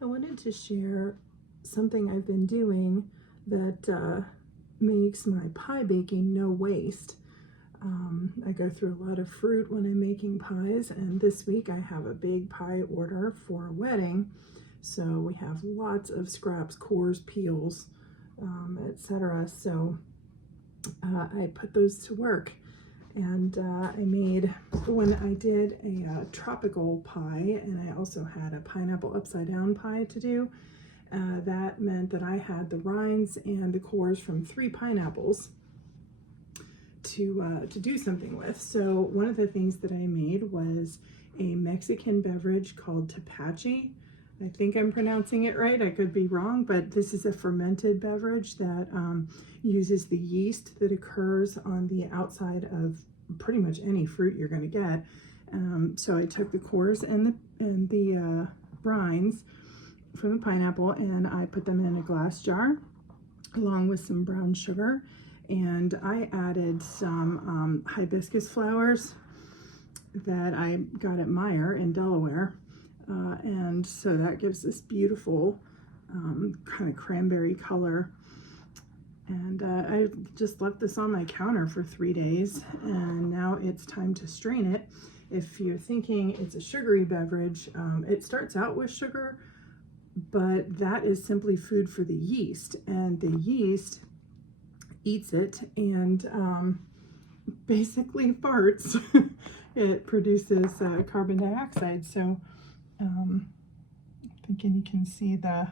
I wanted to share something I've been doing that makes my pie baking no waste. I go through a lot of fruit when I'm making pies, and this week I have a big pie order for a wedding. So we have lots of scraps, cores, peels, etc. So I put those to work. And I made, when I did a tropical pie, and I also had a pineapple upside down pie to do, that meant that I had the rinds and the cores from 3 pineapples to do something with. So one of the things that I made was a Mexican beverage called Tepache. I think I'm pronouncing it right. I could be wrong, but this is a fermented beverage that uses the yeast that occurs on the outside of pretty much any fruit you're going to get. So I took the cores and the rinds from the pineapple, and I put them in a glass jar along with some brown sugar, and I added some hibiscus flowers that I got at Meijer in Delaware. And so that gives this beautiful kind of cranberry color. And I just left this on my counter for 3 days, and now it's time to strain it. If you're thinking it's a sugary beverage, it starts out with sugar, but that is simply food for the yeast, and the yeast eats it and basically farts. It produces carbon dioxide. So I'm thinking you can see the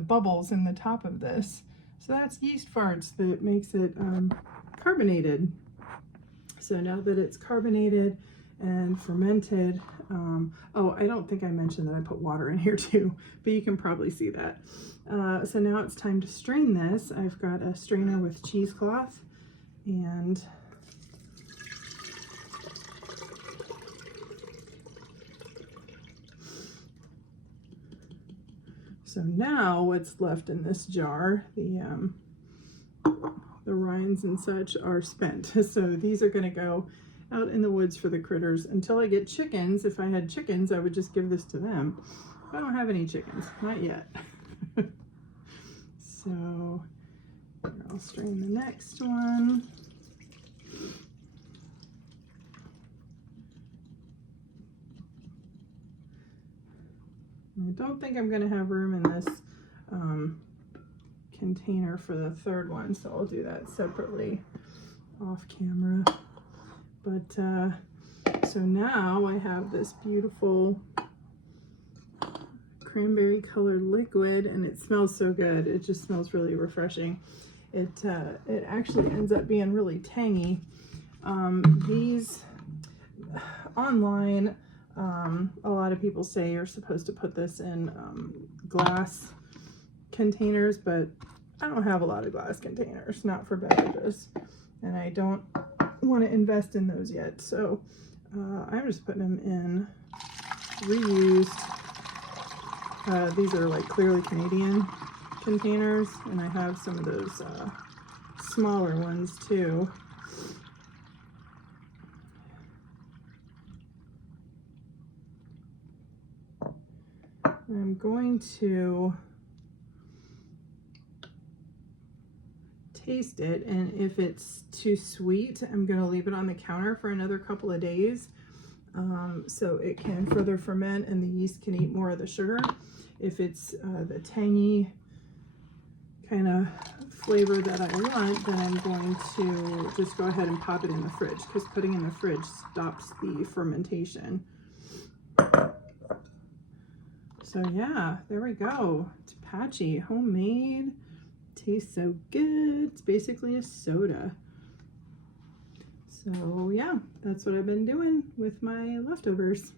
bubbles in the top of this. So that's yeast farts that makes it carbonated. So now that it's carbonated and fermented, oh, I don't think I mentioned that I put water in here too, but you can probably see that. So now it's time to strain this. I've got a strainer with cheesecloth, and so now what's left in this jar, the rinds and such are spent. So these are going to go out in the woods for the critters until I get chickens. If I had chickens, I would just give this to them. I don't have any chickens, not yet. So I'll strain the next one. I don't think I'm going to have room in this container for the third one, so I'll do that separately off camera. But so now I have this beautiful cranberry colored liquid, and it smells so good. It just smells really refreshing. It actually ends up being really tangy. These online, a lot of people say you're supposed to put this in glass containers, but I don't have a lot of glass containers, not for beverages, and I don't want to invest in those yet. So I'm just putting them in reused, these are like clearly Canadian containers, and I have some of those smaller ones too. I'm going to taste it, and if it's too sweet, I'm going to leave it on the counter for another couple of days so it can further ferment and the yeast can eat more of the sugar. If it's the tangy kind of flavor that I want, then I'm going to just go ahead and pop it in the fridge, because putting in the fridge stops the fermentation. So yeah, there we go. Tepache, homemade. Tastes so good. It's basically a soda. So yeah, that's what I've been doing with my leftovers.